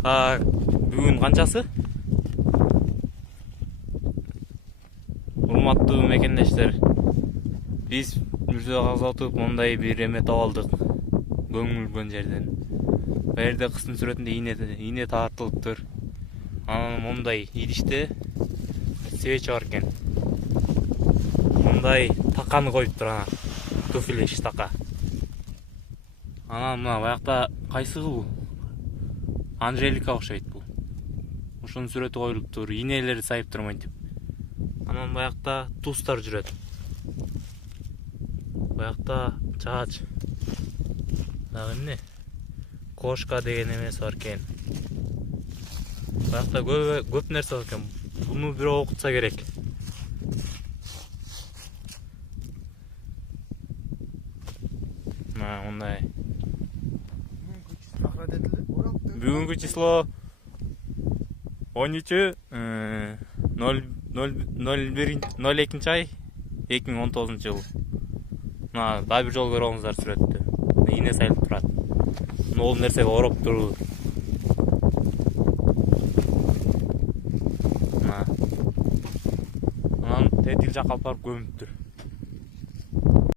Бүгүн канчасы? Урматтуу мекендештер, биз Мүрзө Казатов мондай бир эме таап алдык. Көмүлгөн жерден. Бул жерде кыздын сүрөтүндө ийне тартылыптыр. Анан мондай идиште свеча бар экен. Мондай таканы коюптур анан. Туфли штака. Анан мына баякта кайсы бул? Анжелика окшойт бул. Ошонун сүрөтү коюлуптур, ийнелери сайыптыр монтип. Анан баякта тустар жүрөт. Баякта чаач. Дагы эмне? Кошка деген эмеси бар экен. Баякта көп нерсе бар экен. Буну бирөө окутса керек. Мындай. Бүгүнкү число 13 02-ай 2019 жыл. Мына дагы бир жолу көрүңүздөр сүрөттү. Ийне сайылып турат. Могул нерсеге ороп туруу. Анан тетиги жакка алып барып көмүптүр.